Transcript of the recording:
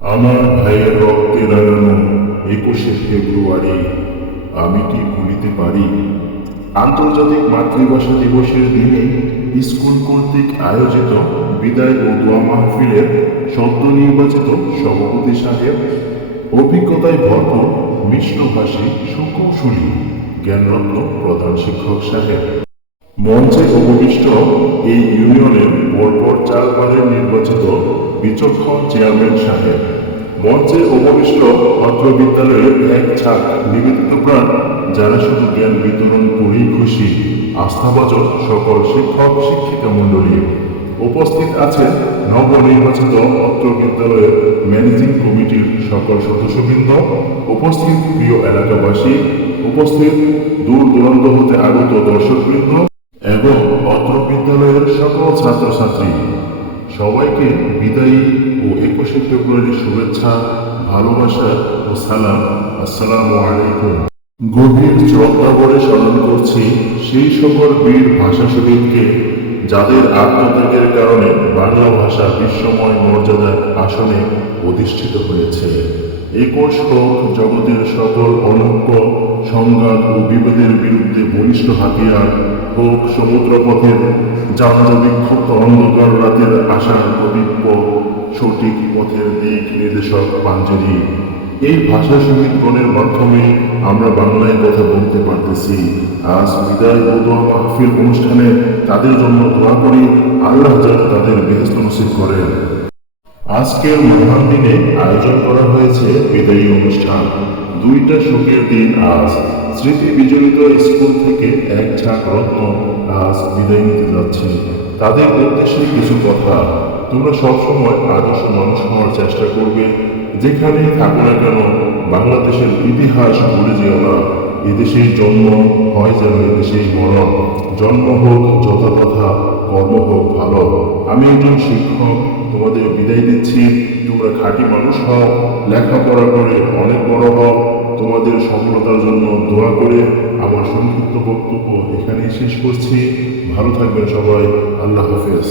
আমার ভাইয়ের রক্তে রাঙানো একুশে ফেব্রুয়ারি, আমি কি ভুলিতে পারি? আন্তর্জাতিক মাতৃভাষা দিবসের দিনে স্কুল কর্তৃক আয়োজিত বিদায় ও দোয়া মাহফিলের সদ্য নির্বাচিত সভাপতি সাহেব, অভিজ্ঞতায় ভরপুর মিষ্টভাষী সুকৌশলী, জ্ঞানরত্ন প্রধান শিক্ষক সাহেব। মঞ্চে উপবিষ্ট এই ইউনিয়নের পরপর চারবারের নির্বাচিত বিচক্ষণ চেয়ারম্যান সাহেব। মঞ্চে উপবিষ্ট অত্র বিদ্যালয়ের এক ছাত্র নিবেদিত প্রাণ, যারা শুধু জ্ঞান বিতরণ করেই খুশি, আস্থাভাজন সকল শিক্ষক, শিক্ষিকা মণ্ডলী। উপস্থিত আছেন নবনির্বাচিত অত্র বিদ্যালয়ের ম্যানেজিং কমিটির সকল সদস্যবৃন্দ, উপস্থিত প্রিয় এলাকাবাসী, উপস্থিত দূর দূরান্ত হতে আগত দর্শকবৃন্দ এবং অত্র বিদ্যালয়ের সকল ছাত্রছাত্রী। সবাইকে বিদায়ী ও একুশে ফেব্রুয়ারি শুভেচ্ছা, ভালোবাসা ও সালাম। আসসালামু আলাইকুম। গভীর শ্রদ্ধা করে স্মরণ করছি সেই সকল বীর ভাষা শহীদকে, যাদের আত্মত্যাগের কারণে বাংলা ভাষা বিশ্বময় মর্যাদার আসনে অধিষ্ঠিত হয়েছে। একুশ হোক জগতের সকল অনৈক্য সংঘাত ও বিপদের বিরুদ্ধে বলিষ্ঠ হাতিয়ার, হোক সমুদ্রপথের যাত্রা বিক্ষুব্ধ অন্ধকার রাতের আশার প্রদীপ্য সঠিক পথের দিক নির্দেশক পাঞ্জেরি। এই ভাষা সমীকরণের মাধ্যমে আমরা বাংলায় কথা বলতে পারতেছি। আজ বিদায় দোয়া মাহফিল অনুষ্ঠানে তাদের জন্য দোয়া করি, আল্লাহ যেন তাদের বেহস্ত নসিব করেন। আজকের মহান দিনে আয়োজন করা হয়েছে বিদায়ী অনুষ্ঠান। দুইটা শোকের দিন আজ। স্মৃতি বিজড়িত স্কুল থেকে এক ঝাঁক রত্ন আজ বিদায় নিতে যাচ্ছে। তাদের উদ্দেশ্যে কিছু কথা। তোমরা সবসময় আদর্শ মানুষ হওয়ার চেষ্টা করবে। যেখানেই থাকো না কেন, বাংলাদেশের ইতিহাস ভুলে যেও না। এদেশেই জন্ম, হয় যেন এদেশেই মরণ। জন্ম হোক যথাযথা, কর্ম হোক ভালো। আমি একজন শিক্ষক বিদায় দিচ্ছি তোমরা খাঁটি মানুষ হও, লেখাপড়া করে অনেক বড় হও, তোমাদের সফলতার জন্য দোয়া করে আমার সংক্ষিপ্ত বক্তব্য এখানেই শেষ করছি। ভালো থাকবেন সবাই, আল্লাহ হাফেজ।